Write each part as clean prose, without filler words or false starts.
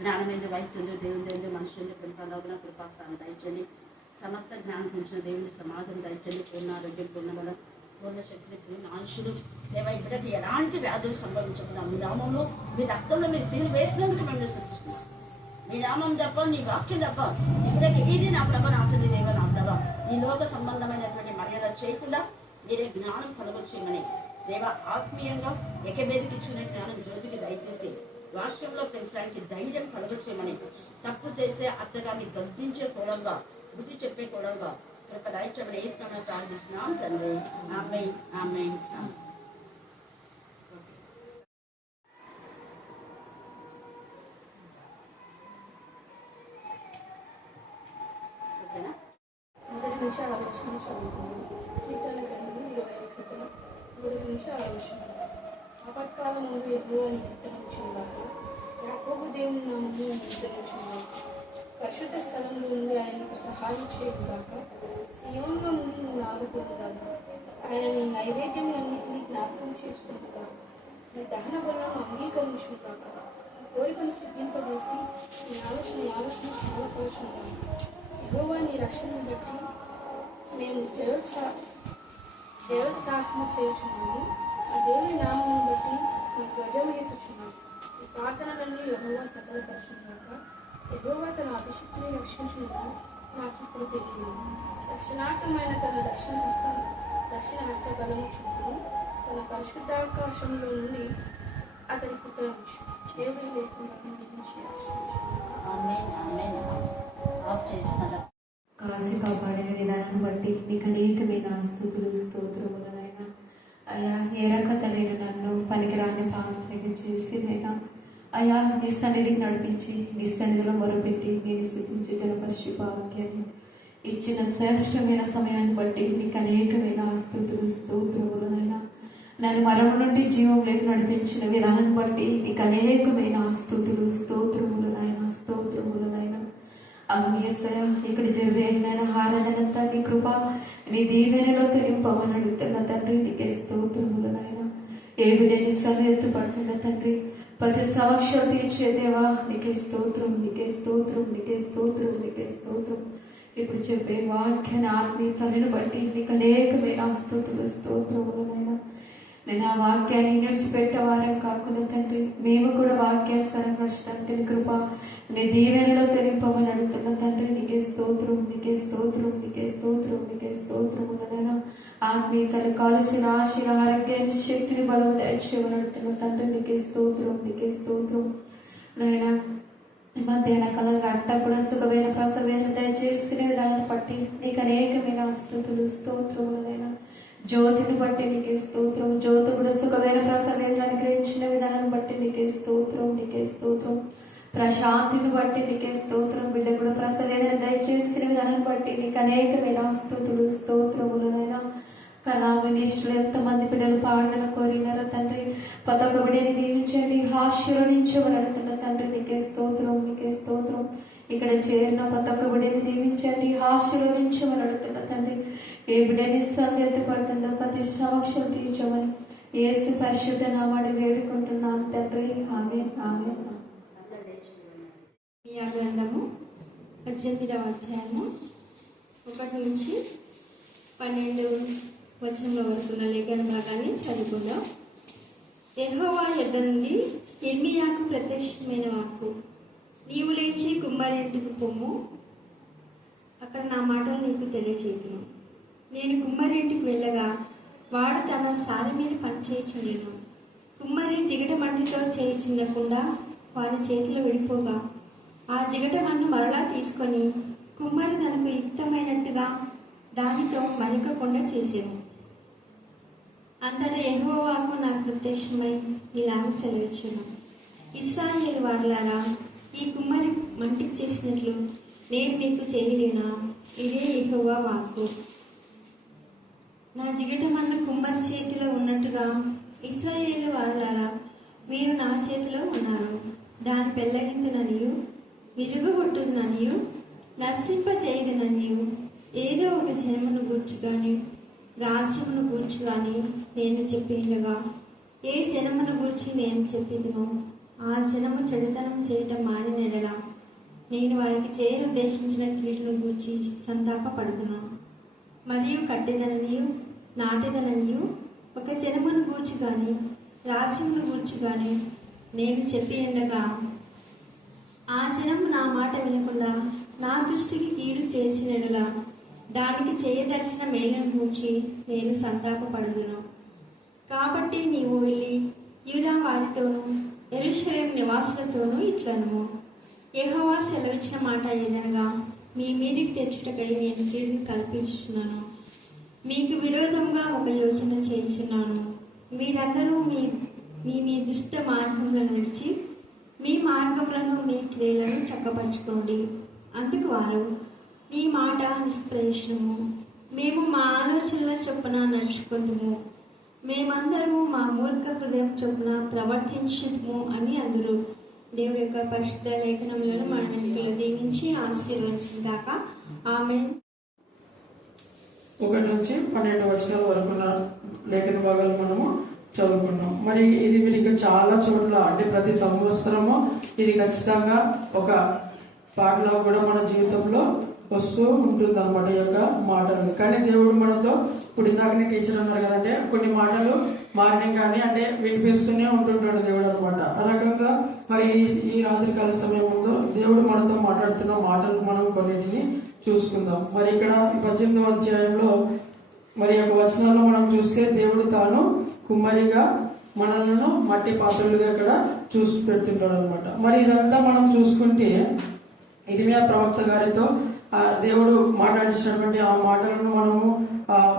జ్ఞానమైన వయసు దేవుని మనుషులు కృపలోన కృపాస్థానం దయచండి. సమస్త జ్ఞానం పెంచిన దేవుని సమాజం దయచండి. పూర్ణారోగ్యం పూర్ణబలం పూర్ణ శక్తి ఆయుషులు దేవా ఇక్కడికి ఎలాంటి వ్యాధులు సంభవించకుండా మీ నామంలో మీ రక్తంలో మీ స్త్రీలు వేసినందుకు మేము స్తుతిస్తున్నాం. నీ నామం తప్ప నీ వాక్యం తప్ప ఇక్కడికి ఏది నా ప్రభ నాతుంది దేవ నా ప్రభ ఈ లోక సంబంధమైనటువంటి మర్యాద చేయకుండా మీరే జ్ఞానం కలగొచ్చేయమని దేవ ఆత్మీయంగా ఎకబేదికిచ్చిన జ్ఞానం జ్యోతికి దయచేసి వాక్యంలో పెంచడానికి ధైర్యం కలగొచ్చేయమని తప్పు చేసే అత్తగారిని గద్దించే కోడంగా బుద్ధి చెప్పే కోడంగా కృప దయచేయమని ఏ స్థానం ప్రార్థిస్తున్నాం తండ్రి. ఆమేన్ ఆమేన్ ఆమేన్. మొదటి నుంచి ఆలోచన చదువుతున్నాను. కీర్తన గ్రంథం 21 మొదటి నుంచి ఆలోచన. అపత్కాల ముందు యెహోవాని కీర్తనించుగాక, యాకోబు దేవుని నామమును కీర్తనించుగాక. పరిశుద్ధ స్థలంలో నుండి ఆయనకు సహాయం చేయుగాక. సియోనులో నుండి నువ్వు ఆదుకొనుగాక. ఆయన నీ నైవేద్యములన్నింటినీ జ్ఞాపకం చేసుకుంటుగా. నీ దహన బలులను అంగీకరించుగాక. కోరికను సిద్ధింపజేసి నీ ఆలోచన స్థిరపరచుగాక. యెహోవా నీ రక్షణను బట్టి మేము జయోత్సాహము చేయుచున్నాము. ఆ దేవుని నామమును బట్టి మీ ధ్వజము ఎత్తుచున్నాము. ఈ ప్రార్థనలన్నీ యెహోవా సఫలపరచుగాక. యెహోవా తన అభిషిక్తుని రక్షించునని నాకు ఇప్పుడు తెలియదు. రక్షణార్థమైన తన దక్షిణ హస్త బలము చూపును. తన పరిశుద్ధాకాశంలో నుండి అతనికి ఉత్తరమిచ్చు. దేవుని లేకుండా కాసి కాపాడిన విధానాన్ని బట్టి నీకు అనేకమైన స్తుతులు స్తోత్రములనైనా. అయ్యా ఏ రకతలైన నన్ను పనికిరాని పాత్రగా చేసినైనా అయ్యా నీ సన్నిధికి నడిపించి నీ సన్నిధిలో మొరపెట్టి నేను స్తుతించి గణపరిచి భాగ్యాన్ని ఇచ్చిన శ్రేష్టమైన సమయాన్ని బట్టి నీకు అనేకమైన స్తుతులు స్తోత్రములనైనా. నన్ను మరణం నుండి జీవంలోకి నడిపించిన విధానాన్ని బట్టి నీకు అనేకమైన స్తుతులు స్తోత్రములనైనా స్తోత్రములనైనా. అవును యేసయ్యా, ఇక్కడ జరిగిన ఆరాధనంతా నీ కృప నీ దీవెనలో తెలింపమని అడుగుతున్న తండ్రి నీకే స్తోత్రములనైనా. ఏ బిడ్డని ఎత్తుపడుతున్న తండ్రి ప్రతి సమక్షం తీర్చే దేవా నీకే స్తోత్రం నీకే స్తోత్రం నీకే స్తోత్రం నీకే స్తోత్రం. ఇప్పుడు చెప్పే వాక్యాన్ని ఆత్మీయతలను బట్టి నీకు అనేకమైన స్తుతులు స్తోత్రములనైనా. నేను ఆ వాక్యాన్ని నడిచిపెట్టేవారం కాకుండా తండ్రి మేము కూడా వాక్యాస్సారం నడచడానికి కృప నీ దీవెనలో తెలిపమని అడుగుతున్న తండ్రి నీకే స్తోత్రం నీకే స్తోత్రం నీకే స్తోత్రం నీకే స్తోత్రములనైనా. ఆత్మీయతను కాలుచిన ఆశల ఆరోగ్యాన్ని శక్తిని బలము దయచేయమని అడుగుతున్న తండ్రి నీకే స్తోత్రం నీకే స్తోత్రం నైనా. మధ్యాహ్న కాలంలో అంతా కూడా సుఖమైన ప్రసవేదన దయచేసిన విధానాన్ని బట్టి నీకు అనేకమైన స్తుతులు స్తోత్రములనైనా. జ్యోతిని బట్టి నీకే స్తోత్రం. జ్యోతి కూడా సుఖమైన ప్రసవేదనాన్ని గ్రహించిన విధానాన్ని బట్టి నీకే స్తోత్రం నీకే స్తోత్రం. ప్రశాంతిని బట్టి నీకే స్తోత్రం. బిడ్డ కూడా ప్రసవేదన దయచేసిన విధానాన్ని బట్టి నీకు అనేకమైన స్తుతులు స్తోత్రములనైనా. కళామినిస్టులు ఎంతమంది పిల్లలు ప్రార్థన కోరినారో తండ్రి పదొక బిడ్డని దీవించండి ఆశీర్వదించమని అడుగుతున్న తండ్రి నీకే స్తోత్రం నీకే స్తోత్రం. ఇక్కడ చేరిన ప్రతి బిడ్డని దీవించండి ఆశీర్వదించమని అడుగుతున్న తండ్రి ఏ బిడ్డని సందేహపడుతుందో ప్రతి సమక్షం తీర్చమని యేసు పరిశుద్ధ నామాన్ని వేడుకుంటున్నాను తండ్రి. ఆమేన్ ఆమేన్. ఈ గ్రంథము 18వ అధ్యాయము 1 నుంచి 12 వచనంలో వరకు లేఖన భాగాన్ని చదువుకుందాం. యెహోవా యొద్ద నుండి యిర్మీయాకు ప్రత్యక్షమైన వాక్కు, నీవు లేచి కుమ్మరింటికి పొమ్ము, అక్కడ నా మాటలు నీకు తెలియజేతును. నేను కుమ్మరింటికి వెళ్ళగా వాడు తన సారి మీద పనిచేయుచుండెను. కుమ్మరి జిగట మంటితో చేయుచుండకుండా వారి చేతిలో విడిపోగా ఆ జిగట మన్ను మరలా తీసుకొని కుమ్మరి తనకు యుక్తమైనట్టుగా దానితో మరొక కొండ చేసేను. అంతటా యెహోవాకు నాకు ప్రత్యక్షమై ఇలాగ సెలవిచ్చును, ఇశ్రాయేలు వారులారా, ఈ కుమ్మరి మంటికి చేసినట్లు నేను మీకు చేయలేనా? ఇదే యెహోవా వాక్కు. నా జిగటమన్న కుమ్మరి చేతిలో ఉన్నట్టుగా ఇశ్రాయేలు వారులారా, మీరు నా చేతిలో ఉన్నారు. దాని పెళ్ళగింతననియు విరుగుగొట్టుననియు నర్సింపచేయదననియు ఏదో ఒక జనమును గూర్చి కానీ రాజ్యమును గూర్చి కానీ నేను చెప్పినగా ఏ జనమును గూర్చి నేను చెప్పేదనో ఆ జనము చెడుతనం చేయటం మానినెడల నేను వారికి చేయనుద్దేశించిన కీడును గూర్చి సంతాపపడుతున్నాను. మరియు కట్టెదననియు నాటెదననియు ఒక జనమును గూర్చి కానీ రాజ్యమును గూర్చి కానీ నేను చెప్పి ఉండగా ఆ జనము నా మాట వినకుండా నా దృష్టికి కీడు చేసినట్లుగా దానికి చేయదలిచిన మేలును గూర్చి నేను సంతాపపడుదును. కాబట్టి నీవు వెళ్ళి యూదా వారితోనూ యెరూషలేము నివాసులతోనూ ఇట్లనుము, యెహోవా సెలవిచ్చిన మాట ఏదనగా మీ మీదికి తెచ్చుటకై నేను కీడును కల్పించుచున్నాను. మీకు విరోధంగా ఒక యోచన చేయుచున్నాను. మీరందరూ మీ దుష్ట మార్గంలో నడిచి మీ మార్గములను మీ క్రియలను చక్కపరచుకోండి. అందుకు వారు, నీ మాట నిష్ప్రయోజనము, మేము మా ఆలోచనల చొప్పున నడుచుకుందుము, మేమందరము మా మూర్ఖ హృదయం చొప్పున ప్రవర్తించుము అని అందరూ. దేవుడి యొక్క పరిశుద్ధ లేఖనములను మన వెనుకలు దీవించి ఆశీర్వదించుగాక. ఆమేన్. 1 నుంచి 12 వచనాల వరకు లేఖన భాగాలు మనము చదువుకున్నాం. మరి ఇది మీరు చాలా చోట్ల అంటే ప్రతి సంవత్సరము ఇది ఖచ్చితంగా ఒక పాటలో కూడా మన జీవితంలో వస్తూ ఉంటుంది అన్నమాట ఈ యొక్క మాటలు. కానీ దేవుడు మనతో ఇప్పుడు ఇందాకనే టీచర్ అన్నారు కదంటే కొన్ని మాటలు మారినాయి కానీ అంటే వినిపిస్తూనే ఉంటుంటాడు దేవుడు అనమాట. ఆ రకంగా మరి ఈ రాత్రికాల సమయం ముందు దేవుడు మనతో మాట్లాడుతున్న మాటలు మనం కొన్నిటిని చూసుకుందాం. మరి ఇక్కడ 18వ అధ్యాయంలో మరి యొక్క వచనాల్లో మనం చూస్తే దేవుడు తాను కుమ్మరిగా మనలను మట్టి పాత్రలుగా ఇక్కడ చూసి పెడుతుంటాడు అనమాట. మరి ఇదంతా మనం చూసుకుంటే ఇర్మియా ప్రవక్త గారితో దేవుడు మాట్లాడించినటువంటి ఆ మాటలను మనము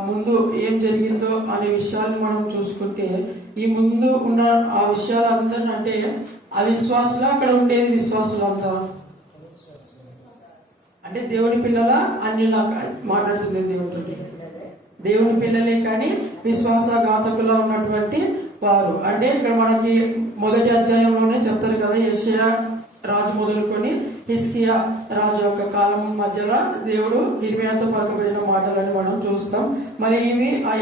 ముందు ఏం జరిగిందో అనే విషయాలను మనం చూసుకుంటే ఈ ముందు ఉన్న ఆ విషయాలందరినీ అంటే అవిశ్వాసులు అక్కడ ఉండేది విశ్వాసులు అంతా అంటే దేవుని పిల్లల అన్యులా మాట్లాడుతుంది దేవుడితో. దేవుని పిల్లలే కానీ విశ్వాసఘాతకులా ఉన్నటువంటి వారు అంటే ఇక్కడ మనకి మొదటి అధ్యాయంలోనే చెప్తారు కదా, యెషయా రాజు మొదలుకొని హిజ్కియా రాజు యొక్క కాలం మధ్యలో దేవుడు ఇర్మియాతో పలకబడిన మాటలని మనం చూస్తాం. మరి ఇవి ఆ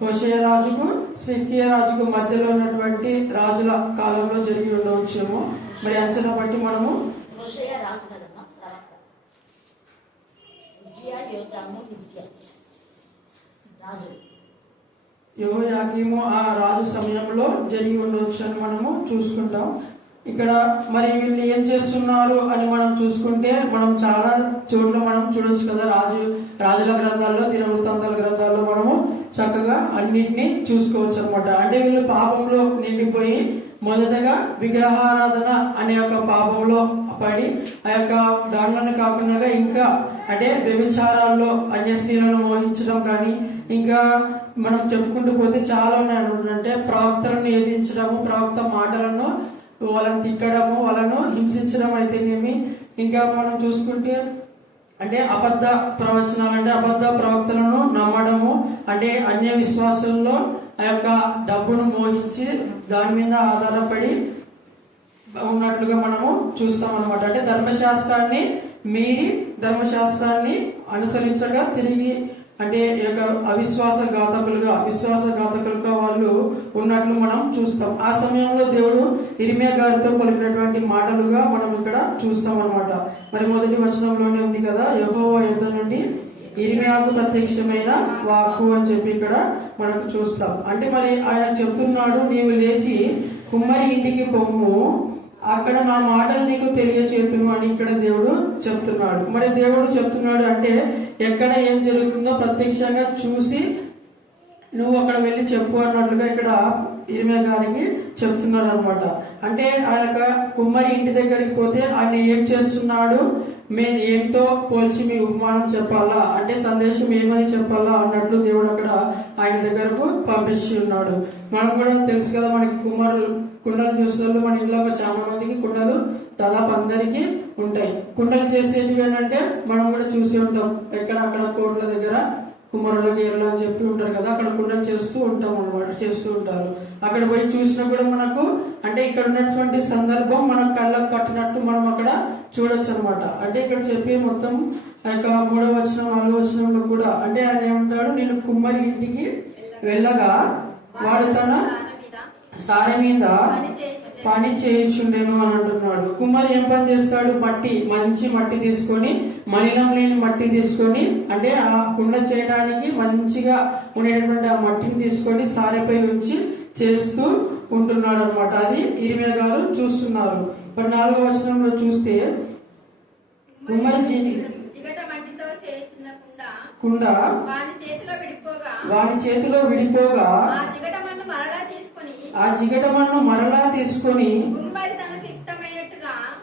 హోషేయ రాజుకు హిజ్కియా రాజుకు మధ్యలో ఉన్నటువంటి రాజుల కాలంలో జరిగి ఉండవచ్చేమో. మరి అంచనా బట్టి మనము యెహోయాకీము ఆ రాజు సమయంలో జరిగి ఉండవచ్చు అని మనము చూసుకుంటాం. ఇక్కడ మరి వీళ్ళు ఏం చేస్తున్నారు అని మనం చూసుకుంటే మనం చాలా చోట్ల మనం చూడొచ్చు కదా, రాజుల గ్రంథాల్లో దినవృత్తాంతాల గ్రంథాల్లో మనము చక్కగా అన్నిటినీ చూసుకోవచ్చు అనమాట. అంటే వీళ్ళు పాపంలో నిండిపోయి మొదటగా విగ్రహారాధన అనే ఒక పాపంలో పడి ఆ యొక్క దానిలోనే కాకుండా ఇంకా అంటే వ్యభిచారాల్లో అన్యస్త్రీలను మోహించడం కానీ ఇంకా మనం చెప్పుకుంటూ పోతే చాలా ఉన్నాయి. అంటే ప్రవక్తలను ఎదిరించడము, ప్రవక్త మాటలను వాళ్ళని తిట్టడము, వాళ్ళను హింసించడం అయితేనేమి, ఇంకా మనం చూసుకుంటే అంటే అబద్ధ ప్రవచనాలు అంటే అబద్ధ ప్రవక్తలను నమ్మడము, అంటే అన్య విశ్వాసంలో ఆ యొక్క డబ్బును మోహించి దాని మీద ఆధారపడి ఉన్నట్లుగా మనము చూస్తాం అనమాట. అంటే ధర్మశాస్త్రాన్ని మీరి ధర్మశాస్త్రాన్ని అనుసరించగా తిరిగి అంటే విశ్వాసఘాతకులుగా వాళ్ళు ఉన్నట్లు మనం చూస్తాం. ఆ సమయంలో దేవుడు ఇర్మియా గారితో పలికినటువంటి మాటలుగా మనం ఇక్కడ చూస్తాం అనమాట. మరి మొదటి వచనంలోనే ఉంది కదా, యెహోవా యుద్ధ నుండి ఇర్మియాకు ప్రత్యక్షమైన వాక్కు అని చెప్పి ఇక్కడ మనకు చూస్తాం. అంటే మరి ఆయన చెప్తున్నాడు, నీవు లేచి కుమ్మరి ఇంటికి పొమ్ము, అక్కడ నా మాటలు నీకు తెలియచేతును అని ఇక్కడ దేవుడు చెప్తున్నాడు. మరి దేవుడు చెప్తున్నాడు అంటే ఎక్కడ ఏం జరుగుతుందో ప్రత్యక్షంగా చూసి నువ్వు అక్కడ వెళ్ళి చెప్పు అన్నట్లుగా ఇక్కడ ఇర్మియా గారికి చెప్తున్నాడు అనమాట. అంటే ఆ యొక్క కుమ్మరి ఇంటి దగ్గరికి పోతే ఆయన ఏం చేస్తున్నాడు, మేము ఏంతో పోల్చి మీ ఉపమానం చెప్పాలా అంటే సందేశం ఏమని చెప్పాలా అన్నట్లు దేవుడు అక్కడ ఆయన దగ్గరకు పంపించి ఉన్నాడు. మనం కూడా తెలుసు కదా, మనకి కుండలు చూసేవాళ్ళు మన ఇంట్లో చాలా మందికి కుండలు దాదాపు అందరికీ ఉంటాయి. కుండలు చేసేటివి ఏంటంటే మనం కూడా చూసి ఉంటాం, అక్కడ కోట్ల దగ్గర కుమ్మరుల గేర్లు అని చెప్పి ఉంటారు కదా, అక్కడ కుండలు చేస్తూ ఉంటాం అనమాట, చేస్తూ ఉంటారు. అక్కడ పోయి చూసినా కూడా మనకు అంటే ఇక్కడ ఉన్నటువంటి సందర్భం మన కళ్ళకు కట్టినట్టు మనం అక్కడ చూడొచ్చు అనమాట. అంటే ఇక్కడ చెప్పే మొత్తం ఆ యొక్క 3వ వచనం 4వ వచనంలో కూడా అంటే ఆయన ఏమంటాడు, నేను కుమ్మరి ఇంటికి వెళ్ళగా వాడు తన సారె మీద పని చేయించుండేను అని అంటున్నాడు. కుమ్మరి ఏం పని చేస్తాడు? మంచి మట్టి తీసుకొని, మలినం లేని మట్టి తీసుకొని, అంటే ఆ కుండ చేయడానికి మంచిగా ఉండేటటువంటి ఆ మట్టిని తీసుకొని సారెపై ఉంచి చేస్తూ ఉంటున్నాడు అనమాట. అది ఇర్మియా గారు చూస్తున్నారు. మరి 4వ వచనంలో చూస్తే కుమ్మరి కుండ వాని చేతిలో విడిపోగా ఆ జిగటమన్ను మరలా తీసుకొని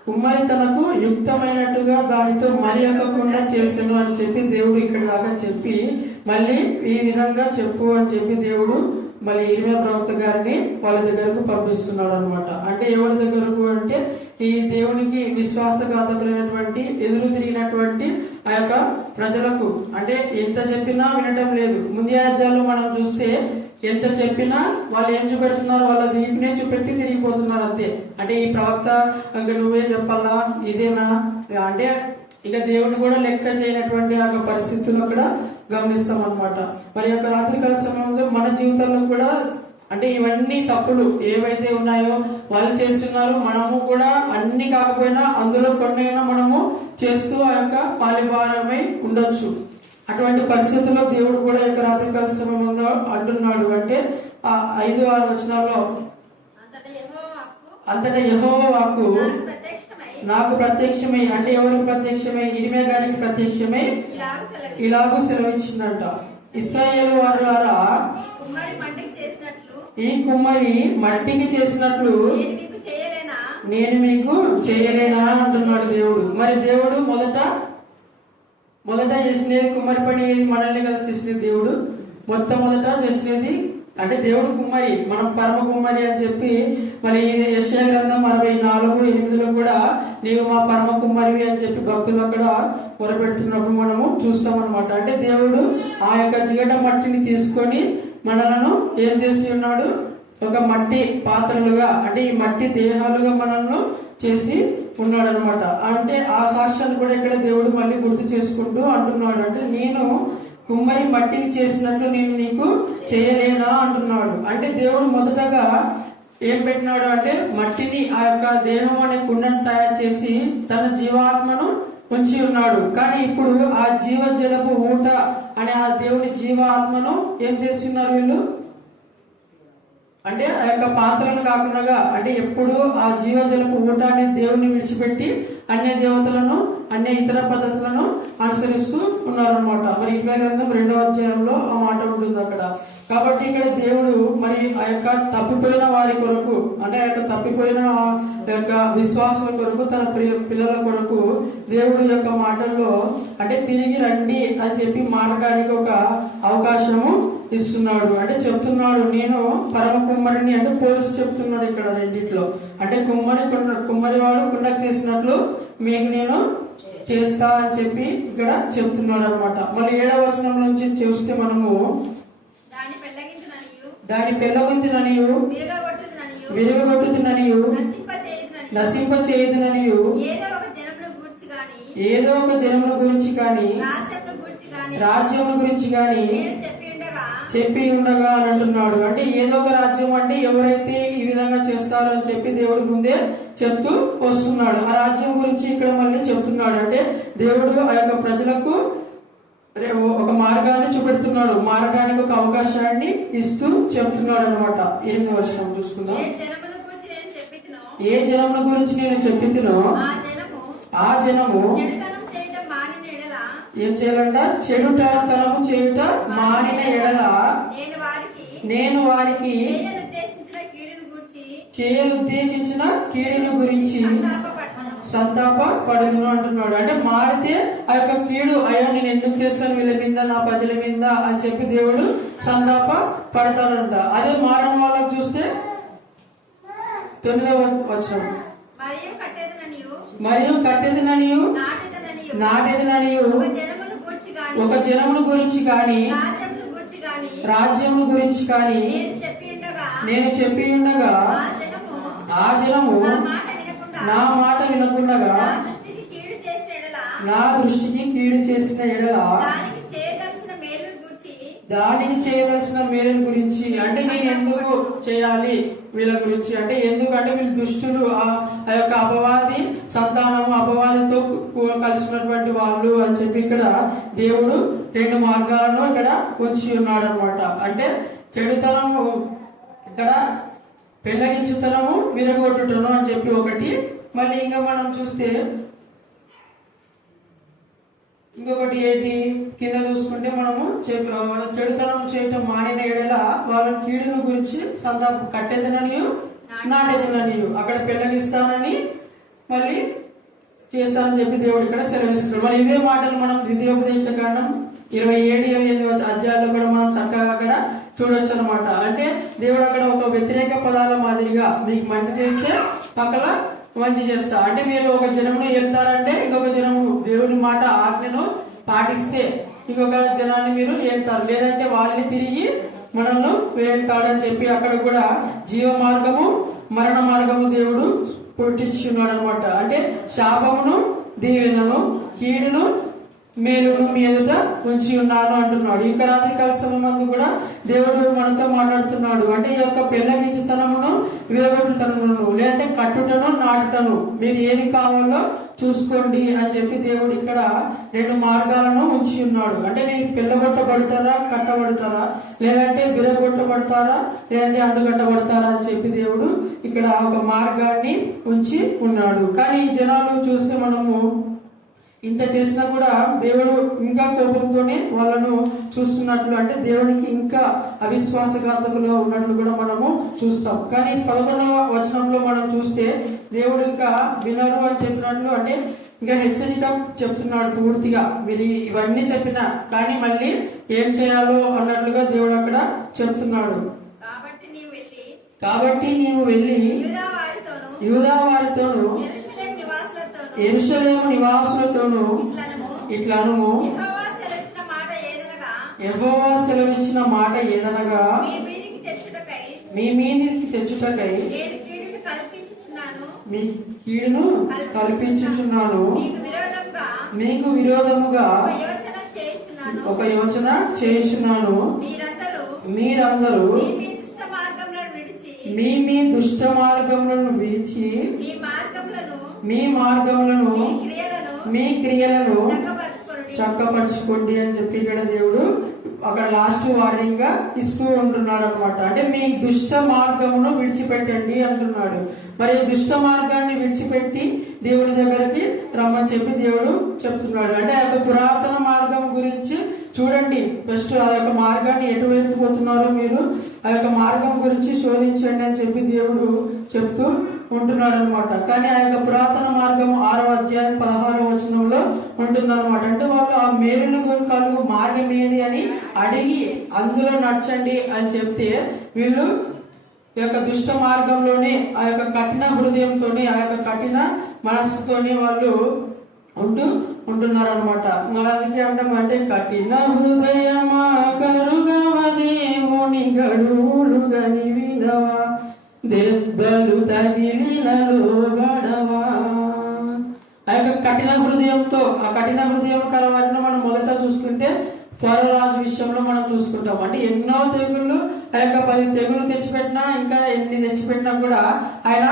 కుమ్మరి తనకు యుక్తమైనట్టుగా దానితో మరి ఒక కుండ చేసెను అని చెప్పి దేవుడు ఇక్కడ దాకా చెప్పి మళ్ళీ ఈ విధంగా చెప్పు అని చెప్పి దేవుడు మళ్ళీ ఇర్మియా ప్రవక్త గారిని వాళ్ళ దగ్గరకు పంపిస్తున్నాడు అనమాట. అంటే ఎవరి దగ్గరకు అంటే ఈ దేవునికి విశ్వాసఘాతకులైనటువంటి ఎదురు తిరిగినటువంటి ఆ యొక్క ప్రజలకు. అంటే ఎంత చెప్పినా వినటం లేదు. ముందు అధ్యాయంలో మనం చూస్తే ఎంత చెప్పినా వాళ్ళు ఏం చూపెడుతున్నారు? వాళ్ళ వీపునే చూపెట్టి తిరిగిపోతున్నారు అంతే. అంటే ఈ ప్రవక్త ఇంకా నువ్వే చెప్పాలా, ఇదేనా అంటే ఇక దేవుడిని కూడా లెక్క చేయనటువంటి ఆ పరిస్థితులు అక్కడ గమనిస్తాం అనమాట. మరి యొక్క రాత్రికాల సమయంలో మన జీవితాల్లో కూడా అంటే ఇవన్నీ తప్పులు ఏవైతే ఉన్నాయో వాళ్ళు చేస్తున్నారు, మనము కూడా అన్ని కాకపోయినా అందులో కొన్నైనా మనము చేస్తూ ఆ యొక్క పాలిభారమై ఉండొచ్చు. అటువంటి పరిస్థితుల్లో దేవుడు కూడా యొక్క రాత్రికాల సమయంలో అంటున్నాడు. అంటే ఆ 5-6 వచనాల్లో అంతటా యెహోవా వాక్కు నాకు ప్రత్యక్షమై, అంటే ఎవరికి ప్రత్యక్షమై? ఇర్మియా గారికి ప్రత్యక్షమై ఇలాగూ సెలవిచ్చిందంట, ఇశ్రాయేలు వారులారా, ఈ కుమ్మరి మట్టికి చేసినట్లు నేను మీకు చేయలేనా అంటున్నాడు దేవుడు. మరి దేవుడు మొదట చేసినది కుమ్మరి పని ఏది? మనల్ని కదా చేసినది దేవుడు. మొట్టమొదట చేసినది అంటే దేవుడు కుమ్మరి, మనం పరమ కుమ్మరి అని చెప్పి మరి యెషయా గ్రంథం 64:8 కూడా నీవు మా పరమ కుమ్మరివి అని చెప్పి భక్తులు అక్కడ మొరపెడుతున్నప్పుడు మనము చూస్తాం అనమాట. అంటే దేవుడు ఆ యొక్క జిగట మట్టిని తీసుకొని మనలను ఏం చేసి ఉన్నాడు? ఒక మట్టి పాత్రలుగా, అంటే ఈ మట్టి దేహాలుగా మనల్ని చేసి ఉన్నాడు అనమాట. అంటే ఆ సాక్ష్యాన్ని కూడా ఇక్కడ దేవుడు మళ్ళీ గుర్తు చేసుకుంటూ అంటున్నాడు. అంటే నేను కుమ్మరి మట్టికి చేసినట్లు నేను నీకు చేయలేనా అంటున్నాడు. అంటే దేవుడు మొదటగా ఏం పెట్టినాడు అంటే మట్టిని, ఆ యొక్క దేహం అనే కుండను తయారు చేసి తన జీవాత్మను ఉంచి ఉన్నాడు. కానీ ఇప్పుడు ఆ జీవజలపు ఊట అనే ఆ దేవుని జీవాత్మను ఏం చేసి ఉన్నారు వీళ్ళు? అంటే ఆ యొక్క పాత్రలు కాకుండా, అంటే ఎప్పుడు ఆ జీవజలపు ఊట అనే దేవుని విడిచిపెట్టి అన్య దేవతలను, అన్య ఇతర పద్ధతులను అనుసరిస్తూ ఉన్నారనమాట. మరి ఇర్మియా గ్రంథం 2వ అధ్యాయంలో ఆ మాట ఉంటుంది అక్కడ. కాబట్టి ఇక్కడ దేవుడు మరి ఆ యొక్క తప్పిపోయిన వారి కొరకు, అంటే ఆ యొక్క తప్పిపోయిన యొక్క విశ్వాసుల కొరకు, తన పిల్లల కొరకు దేవుడు యొక్క మాటల్లో అంటే తిరిగి రండి అని చెప్పి మాట్లాడడానికి ఒక అవకాశము ఇస్తున్నాడు. అంటే చెప్తున్నాడు, నేను పరమ కుమ్మరిని అంటే పోలీసు చెప్తున్నాడు ఇక్కడ రెండిట్లో. అంటే కుమ్మరివాడు కుండకు చేసినట్లు మీకు నేను చేస్తా అని చెప్పి ఇక్కడ చెప్తున్నాడు అనమాట. మళ్ళీ 7వ వచనం నుంచి చూస్తే మనము దాని పెళ్ళగొంతుననియు విరగొట్టుతుననియు నశింప చేయుదుననియు ఏదో ఒక జనముల గురించి కానీ రాజ్యముల గురించి కానీ చెప్పి ఉండగా అని అంటున్నాడు. అంటే ఏదో ఒక రాజ్యం అంటే ఎవరైతే ఈ విధంగా చేస్తారో అని చెప్పి దేవుడు ముందే చెప్తూ వస్తున్నాడు. ఆ రాజ్యం గురించి ఇక్కడ మళ్ళీ చెప్తున్నాడు. అంటే దేవుడు ఆ యొక్క ప్రజలకు ఒక మార్గాన్ని చూపెడుతున్నాడు, మార్గానికి ఒక అవకాశాన్ని ఇస్తూ చెప్తున్నాడు అనమాట. 8వ వచనం చూసుకుందాం. ఏ జనముల గురించి నేను చెప్పినో ఆ జనము ఏం చేయాలంట? చెడుతనము చేయుట మానిన ఎడల నేను వారికి చేయనుద్దేశించిన కీడును గురించి సంతాప పడును అంటున్నాడు. అంటే మారితే ఆ యొక్క కీడు, అయ్యో నేను ఎందుకు చేస్తాను వీళ్ళ మీద, నా ప్రజల మీద అని చెప్పి దేవుడు సంతాప పడతాడంట. అదే మారని వాళ్ళకు చూస్తే 9వ వచనం, మరియు కట్టెదననియు నాటెదననియు ఒక జనమును గురించి కానీ రాజ్యమును గురించి కానీ నేను చెప్పి ఉండగా ఆ జనము నా మాట వినకుండగా నా దృష్టికి కీడు చేసిన ఎడల దానికి చేయవలసిన మేలు గురించి, అంటే నేను ఎందుకు చేయాలి వీళ్ళ గురించి, అంటే ఎందుకంటే వీళ్ళు దుష్టులు, ఆ యొక్క అపవాది సంతానము, అపవాదితో కలిసినటువంటి వాళ్ళు అని చెప్పి ఇక్కడ దేవుడు 2 మార్గాలను ఇక్కడ ఉంచి ఉన్నాడు అనమాట. అంటే చెడుతనము ఇక్కడ పెళ్ళగించుతనము, విరగొట్టుటను అని చెప్పి ఒకటి. మళ్ళీ ఇంకా మనం చూస్తే ఇంకొకటి ఏంటి, కింద చూసుకుంటే మనము చెడుతనం చేయటం మానిన ఎడల వాళ్ళ కీడును గురించి సంతాపం కట్టేదననియు నాటేదననియు, అక్కడ పెళ్ళగిస్తానని మళ్ళీ చేస్తానని చెప్పి దేవుడు ఇక్కడ సెలవిస్తున్నాడు. మరి ఇవే మాటలు మనం ద్వితీయోపదేశ కాండం 27-28 అధ్యాయాల్లో కూడా మనం చక్కగా అక్కడ చూడొచ్చు అనమాట. అంటే దేవుడు అక్కడ ఒక వ్యతిరేక పదాల మాదిరిగా మీకు మంచి చేస్తే పక్కన మంచి చేస్తా, అంటే మీరు ఒక జనమును ఏళ్తారంటే ఇంకొక జనము దేవుని మాట ఆజ్ఞను పాటిస్తే ఇంకొక జనాన్ని మీరు ఏళ్తారు, లేదంటే వాళ్ళని తిరిగి మనల్ని వేళ్తాడని చెప్పి అక్కడ కూడా జీవ మార్గము మరణ మార్గము దేవుడు పుట్టించున్నాడు అనమాట. అంటే శాపమును దీవెనను కీడును మేలును మీ ఎదుట ఉంచి ఉన్నాను అంటున్నాడు. ఈ రాత్రికాల సమయమందు కూడా దేవుడు మనతో మాట్లాడుతున్నాడు. అంటే ఈ యొక్క పెళ్ళగించుతనమును విరగొట్టుతనమును, లేదంటే కట్టుటను నాటుటను మీరు ఏది కావాలో చూసుకోండి అని చెప్పి దేవుడు ఇక్కడ 2 మార్గాలను ఉంచి ఉన్నాడు. అంటే మీరు పెళ్ళగొట్టబడతారా, కట్టబడతారా, లేదంటే విరగొట్టబడతారా, లేదంటే అంటుకట్టబడతారా అని చెప్పి దేవుడు ఇక్కడ ఒక మార్గాన్ని ఉంచి ఉన్నాడు. కానీ ఈ జనాలు చూస్తే మనము ఇంత చేసినా కూడా దేవుడు ఇంకా కోపంతోనే వాళ్ళను చూస్తున్నట్లు, అంటే దేవునికి ఇంకా అవిశ్వాసఘాతకులుగా ఉన్నట్లు కూడా మనము చూస్తాం. కానీ 11వ వచనంలో మనం చూస్తే దేవుడు ఇంకా వినరు అని చెప్పినట్లు, అంటే ఇంకా హెచ్చరిక చెప్తున్నాడు పూర్తిగా. మీరు ఇవన్నీ చెప్పినా కానీ మళ్ళీ ఏం చేయాలో అన్నట్లుగా దేవుడు అక్కడ చెప్తున్నాడు. కాబట్టి నీవు వెళ్ళి యూదా వారితోను యెరూషలేము నివాసులతోను ఇట్లను యెహోవా సెలవిచ్చిన మాట ఏదనగా మీ మీదికి తెచ్చుటకై మీ కీడును కల్పించుచున్నాను, మీకు విరోధముగా ఒక యోచన చేయుచున్నాను. మీరందరూ మీ దుష్ట మార్గములను విడిచి మీ మార్గములను మీ క్రియలను చక్కపరచుకోండి అని చెప్పి ఇక్కడ దేవుడు అక్కడ లాస్ట్ వార్నింగ్ గా ఇస్తూ ఉంటున్నాడు అనమాట. అంటే మీ దుష్ట మార్గమును విడిచిపెట్టండి అంటున్నాడు. మరి దుష్ట మార్గాన్ని విడిచిపెట్టి దేవుని దగ్గరికి రమ్మని చెప్పి దేవుడు చెప్తున్నాడు. అంటే ఆ యొక్క పురాతన మార్గం గురించి చూడండి, ఫస్ట్ ఆ యొక్క మార్గాన్ని ఎటువైపు పోతున్నారో మీరు ఆ యొక్క మార్గం గురించి శోధించండి అని చెప్పి దేవుడు చెప్తూ ఉంటున్నాడు అనమాట. కానీ ఆ యొక్క పురాతన మార్గం 6వ అధ్యాయం 16వ వచనంలో ఉంటుందన్నమాట. అంటే వాళ్ళు ఆ మేలును కలుగు మార్గం ఏది అని అడిగి అందులో నడచండి అని చెప్తే వీళ్ళు ఈ యొక్క దుష్ట మార్గంలోనే ఆ యొక్క కఠిన హృదయంతోని ఆ యొక్క కఠిన మనస్సుతోని వాళ్ళు ఉంటున్నారు అనమాట. మరి అందుకే అంటాం, అంటే కఠిన హృదయమా కరుగవదేమోని గడువులుగా వినవా దెబ్బలు తగిలినలో గడవా. ఆ యొక్క కఠిన హృదయంతో ఆ కఠిన హృదయం కలవారిని మనం మొదట చూసుకుంటే ఫరోరాజు విషయంలో మనం చూసుకుంటాం. అంటే ఎన్నో తెగుళ్ళు, ఆ యొక్క 10 తెగులు తెచ్చిపెట్టినా ఇంకా ఎన్ని తెచ్చిపెట్టినా కూడా ఆయన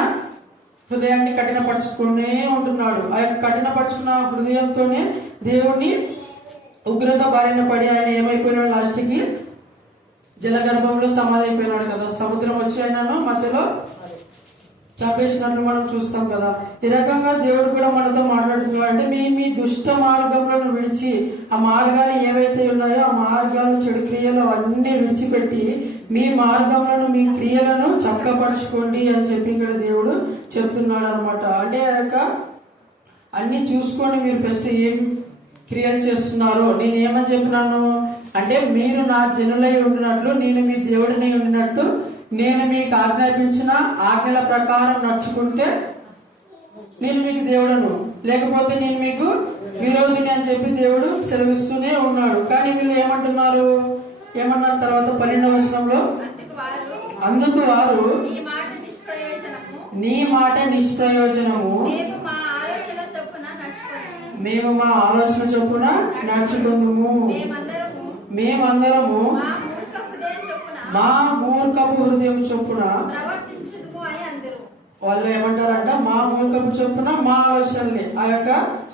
హృదయాన్ని కఠినపరుచుకునే ఉంటున్నాడు. ఆ యొక్క కఠినపరుచుకున్న హృదయంతోనే దేవుణ్ణి ఉగ్రత బారిన పడి ఆయన ఏమైపోయినాడు, లాస్ట్కి జలగర్భంలో సమాధి అయిపోయినాడు కదా. సముద్రం వచ్చి ఆయనను మధ్యలో చంపేసినట్లు మనం చూస్తాం కదా. ఈ రకంగా దేవుడు కూడా మనతో మాట్లాడుతున్నాడు. అంటే మీ దుష్ట మార్గంలో విడిచి ఆ మార్గాలు ఏవైతే ఉన్నాయో ఆ మార్గాలు చెడు క్రియలు అన్ని విడిచిపెట్టి మీ మార్గంలో మీ క్రియలను చక్కపరచుకోండి అని చెప్పి ఇక్కడ దేవుడు చెప్తున్నాడు అనమాట. అంటే ఆ యొక్క అన్ని చూసుకోండి, మీరు ఫస్ట్ ఏం క్రియలు చేస్తున్నారో. నేను ఏమని చెప్పినాను అంటే, మీరు నా జనులై ఉండినట్లు నేను మీ దేవుడిని ఉండినట్టు నేను మీకు ఆజ్ఞాపించిన ఆజ్ఞల ప్రకారం నడుచుకుంటే నేను మీకు దేవుడను, లేకపోతే నేను మీకు విరోధిని అని చెప్పి దేవుడు సెలవిస్తూనే ఉన్నాడు. కానీ వీళ్ళు ఏమంటున్నారు, ఏమన్నారు తర్వాత 12వ వచనంలో, అందుకు వారు నీ మాట నిష్ప్రయోజనము, మేము మా ఆలోచన చొప్పున నడుచుకుందుము, మేమందరము మా మూర్ఖపు హృదయం చొప్పున ప్రవర్తించుదుము అని అందరూ. వాళ్ళు ఏమంటారంట, మా మూర్ఖపు చొప్పున మా ఆలోచనలే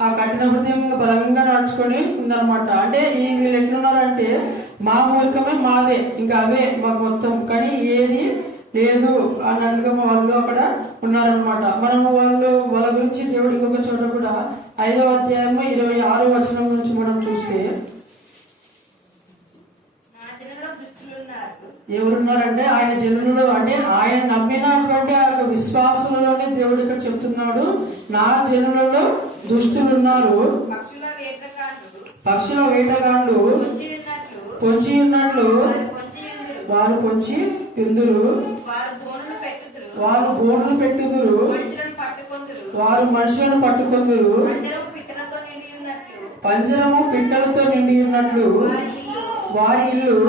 ఆ కఠిన హృదయం బలంగా నడుచుకొని ఉందన్నమాట. అంటే ఈ వీళ్ళు ఎట్లున్నారంటే మా మూర్ఖమే మాదే, ఇంకా అవే మాకు మొత్తం, కానీ ఏది లేదు అన్నట్టుగా వాళ్ళు అక్కడ ఉన్నారనమాట. మనము వాళ్ళ గురించి దేవుడు ఇంకొక చోట కూడా 5వ అధ్యాయము 26వ వచనం నుంచి మనం చూస్తే ఎవరున్నారంటే ఆయన జనులలో, అంటే ఆయన నమ్మినటువంటి ఆ యొక్క విశ్వాసులలోనే దేవుడు ఇక్కడ చెప్తున్నాడు, నా జనులలో దుష్టులున్నారు, పక్షుల వేటగాళ్ళు పొంచి ఉన్నట్లు వారు పొంచి ఎందురు, వారు బోనులు పెట్టుదురు, వారు మనుషులను పట్టుకొందురు, పంజరము పిట్టలతో నిండి ఉన్నట్లు వారి ఇల్లు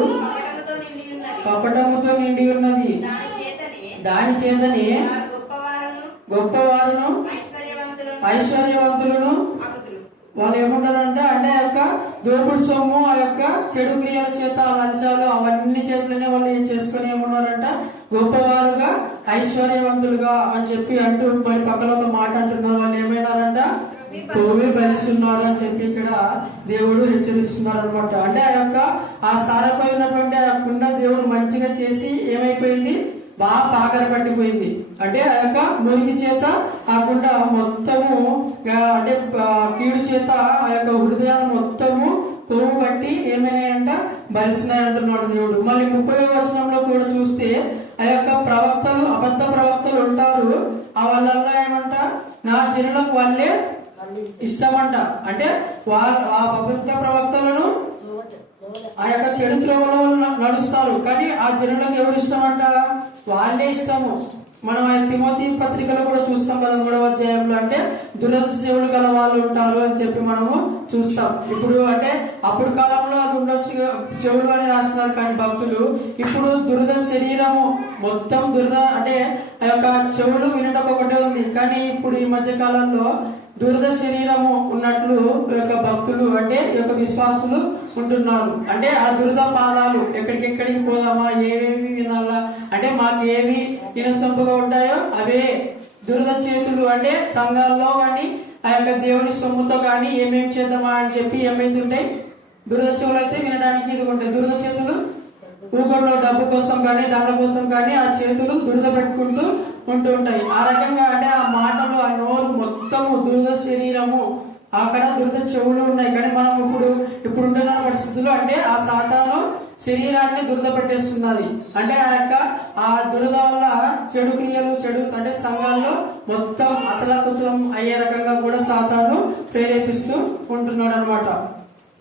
కపటముతో నిండి ఉన్నది. దాని చేతనే గొప్పవారును ఐశ్వర్యవంతులను వాళ్ళు ఏమంటారంటే, అంటే ఆ యొక్క దోపుడు సొమ్ము, ఆ యొక్క చెడు క్రియల చేత, లంచాలు అవన్నీ చేతులనే వాళ్ళు ఏం చేసుకుని ఏమన్నారంట, గొప్పవారుగా ఐశ్వర్యవంతులుగా అని చెప్పి అంటూ మరి పక్కన ఒక మాట అంటున్నారు. వాళ్ళు ఏమైనారంట, కొవ్వి బలిస్తున్నారు అని చెప్పి ఇక్కడ దేవుడు హెచ్చరిస్తున్నారు అనమాట. అంటే ఆ సారపోయినటువంటి ఆ కుండ దేవుడు మంచిగా చేసి ఏమైపోయింది, బాగా పాకర పట్టిపోయింది. అంటే ఆ యొక్క మురికి చేత ఆ కుండ మొత్తము, అంటే కీడు చేత ఆ యొక్క హృదయాన్ని మొత్తము కొవ్వు పట్టి ఏమైనాయంట, బలిసినాయి అంటున్నాడు దేవుడు. మళ్ళీ 30వ వచనంలో కూడా చూస్తే ఆ యొక్క ప్రవక్తలు, అబద్ధ ప్రవక్తలు ఉంటారు, ఆ వాళ్ళ ఏమంట, నా జనులకు వాళ్ళే ఇష్టమంట. అంటే ఆ అబద్ధ ప్రవక్తలను ఆ యొక్క చెడు త్రోవలో నడుస్తారు, కానీ ఆ జనులకు ఎవరు ఇష్టమంట, వాళ్ళే ఇష్టము. మనం ఆ తిమోతి పత్రికలో కూడా చూస్తాం కదా 3వ అధ్యాయంలో, అంటే దురద చెవులు గల వాళ్ళు ఉంటారు అని చెప్పి మనము చూస్తాం. ఇప్పుడు అంటే అప్పుడు కాలంలో అది ఉండొచ్చు చెవులు అని రాస్తున్నారు, కానీ భక్తులు ఇప్పుడు దురద శరీరము మొత్తం దురద, అంటే ఆ యొక్క చెవులు వినటం ఒకటే ఉంది, కానీ ఇప్పుడు ఈ మధ్య కాలంలో దురద శరీరము ఉన్నట్లు యొక్క భక్తులు, అంటే యొక్క విశ్వాసులు ఉంటున్నారు. అంటే ఆ దురద పాదాలు ఎక్కడికెక్కడికి పోదామా, ఏవేవి వినాలా, అంటే మాకు ఏవి వినసొంపుగా ఉంటాయో అవే. దురద చేతులు, అంటే సంఘాల్లో కానీ ఆ యొక్క దేవుని సొమ్ముతో కానీ ఏమేమి చేద్దామా అని చెప్పి ఏమైతుంటాయి, దురద చెవులు అయితే వినడానికి ఇది ఉంటాయి. దురద చేతులు ఊగల్లో డబ్బు కోసం కానీ దాంట్ల కోసం కానీ ఆ చేతులు దురద పెట్టుకుంటూ ఉంటూ ఉంటాయి. ఆ రకంగా అంటే ఆ మాటలు, ఆ నోరు మొత్తము దురద శరీరము, అక్కడ దురద చెవులు ఉన్నాయి. కానీ మనం ఇప్పుడు ఉంటున్న పరిస్థితుల్లో అంటే ఆ సాతాను శరీరాన్ని దురద పెట్టేస్తున్నది. అంటే ఆ దురద వల్ల చెడు క్రియలు, చెడు అంటే సంఘాల్లో మొత్తం అతలాకుతలం అయ్యే రకంగా కూడా సాతాను ప్రేరేపిస్తూ ఉంటున్నాడు అనమాట.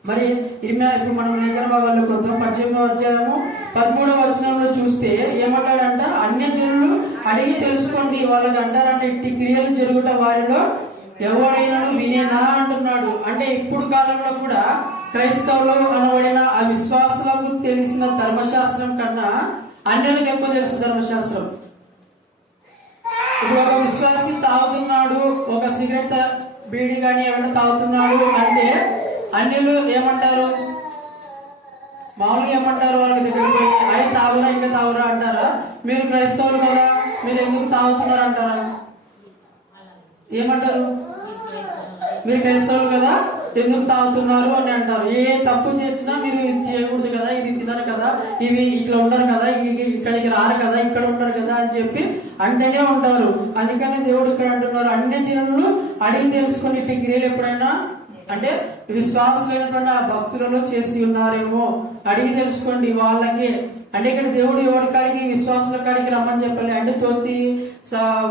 మరి ఇప్పుడు మనం లేఖన భాగాల్లో కొత్త 18వ అధ్యాయము 13వ వచనంలో చూస్తే ఏమంటాడంట, అన్య జనులు అడిగి తెలుసుకోండి, వాళ్ళకి అంటారంటే ఇట్టి క్రియలు జరుగుట వారిలో ఎవరైనా వినేనా అంటున్నాడు. అంటే ఇప్పుడు కాలంలో కూడా క్రైస్తవులు అనబడిన ఆ విశ్వాసులకు తెలిసిన ధర్మశాస్త్రం కన్నా అన్యులకు ఎక్కువ తెలుసు ధర్మశాస్త్రం. ఇప్పుడు ఒక విశ్వాసి తాగుతున్నాడు, ఒక సిగరెట్ బీడీ కానీ ఏమైనా తాగుతున్నాడు అంటే అన్యులు ఏమంటారు, మామూలుగా ఏమంటారు, వాళ్ళకి దగ్గర పోయి అయి తాగురా ఇంకా తాగురా అంటారా? మీరు క్రైస్తవులు కదా, మీరు ఎందుకు తాగుతున్నారు అంటారా? ఏమంటారు, మీరు క్రైస్తవులు కదా ఎందుకు తాగుతున్నారు అని అంటారు. ఏ తప్పు చేసినా మీరు ఇది చేయకూడదు కదా, ఇది తినరు కదా, ఇవి ఇట్లా ఉండరు కదా, ఇక్కడికి రారు కదా, ఇక్కడ ఉంటారు కదా అని చెప్పి అంటేనే ఉంటారు. అందుకని దేవుడు ఇక్కడ అంటున్నారు, అన్య జనులు అడిగి తెలుసుకుని ఇట్టి క్రియలు ఎప్పుడైనా అంటే విశ్వాసులైనటువంటి ఆ భక్తులలో చేసి ఉన్నారేమో అడిగి తెలుసుకోండి వాళ్ళకే. అంటే ఇక్కడ దేవుడు ఎవరి కాడికి, విశ్వాసుల కాడికి రమ్మని చెప్పలే, అంటే తోటి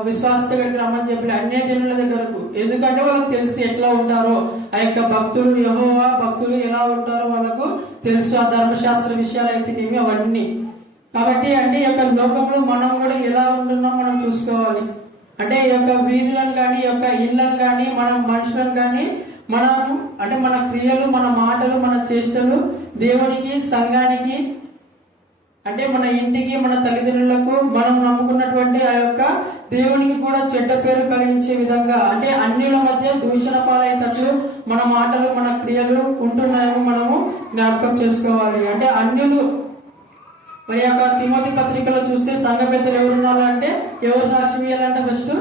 విశ్వాస దగ్గరికి రమ్మని చెప్పలే, అన్య జనుల దగ్గరకు. ఎందుకంటే వాళ్ళకి తెలుసు ఎట్లా ఉంటారో, ఆ యొక్క భక్తులు, యెహోవా భక్తులు ఎలా ఉంటారో వాళ్ళకు తెలుసు, ఆ ధర్మశాస్త్ర విషయాలు అయితేనేమి అవన్నీ. కాబట్టి అంటే ఈ యొక్క లోకంలో మనం కూడా ఎలా ఉంటున్నాం మనం చూసుకోవాలి. అంటే ఈ యొక్క వీధులను కానీ, ఈ యొక్క ఇళ్లను కానీ, మనం మనుషులను కానీ, మనము అంటే మన క్రియలు, మన మాటలు, మన చేష్టలు దేవునికి, సంఘానికి అంటే మన ఇంటికి, మన తల్లిదండ్రులకు, మనం నమ్ముకున్నటువంటి ఆ యొక్క దేవునికి కూడా చెడ్డ పేరు కలిగించే విధంగా, అంటే అన్యుల మధ్య దూషణ పాలయ్యేటట్లు మన మాటలు, మన క్రియలు ఉంటున్నాయని మనము జ్ఞాపకం చేసుకోవాలి. అంటే అన్యులు మరి యొక్క తిమోతి పత్రికలో చూస్తే సంఘ పెద్దలు ఎవరున్నారు అంటే ఎవరు సాక్ష్యం ఇవ్వాలంటే ఫస్ట్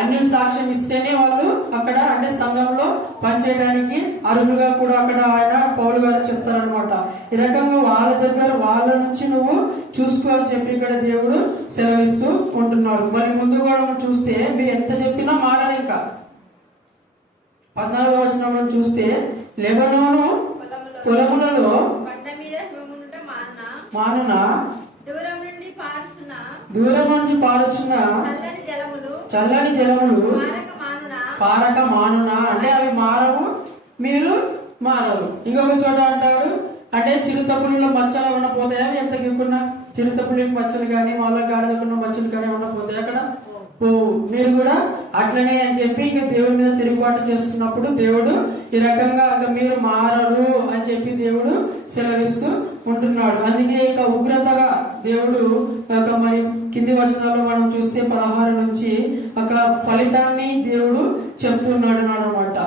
అన్యులు సాక్ష్యం ఇస్తేనే వాళ్ళు అక్కడ అంటే సంఘంలో పనిచేయడానికి అర్హులుగా కూడా అక్కడ ఆయన పౌలు గారు చెప్తారనమాట. ఈ రకంగా వాళ్ళ దగ్గర వాళ్ళ నుంచి నువ్వు చూసుకోవాలని చెప్పి ఇక్కడ దేవుడు సెలవిస్తూ ఉంటున్నాడు. మరి ముందు కూడా చూస్తే మీరు ఎంత చెప్పినా మారని. ఇంకా 14వ వచనంలో చూస్తే లెబనోను పొలములలో మానున దూరం నుంచి పారుచున్న చల్లని జలములు పారక మానున, అంటే అవి మారవు, మీరు మారరు. ఇంకొక చోట అంటాడు అంటే చిరుతపులిలో మచ్చలు ఏమన్నా పోతాయా? ఎంత గిక్కున్నా చిరుతపులి మచ్చలు కానీ వాళ్ళ గాడిదకున్న మచ్చలు కానీ ఏమన్నా పోతాయి అక్కడ? మీరు కూడా అట్లనే అని చెప్పి ఇంకా దేవుడి మీద తిరుగుబాటు చేస్తున్నప్పుడు దేవుడు ఈ రకంగా ఇంకా మీరు మారరు అని చెప్పి దేవుడు సెలవిస్తూ ఉంటున్నాడు. అందుకే ఇక ఉగ్రతగా దేవుడు ఒక మరి కింది వచనాల్లో మనం చూస్తే 16 నుంచి ఒక ఫలితాన్ని దేవుడు చెప్తున్నాడు అన్నమాట.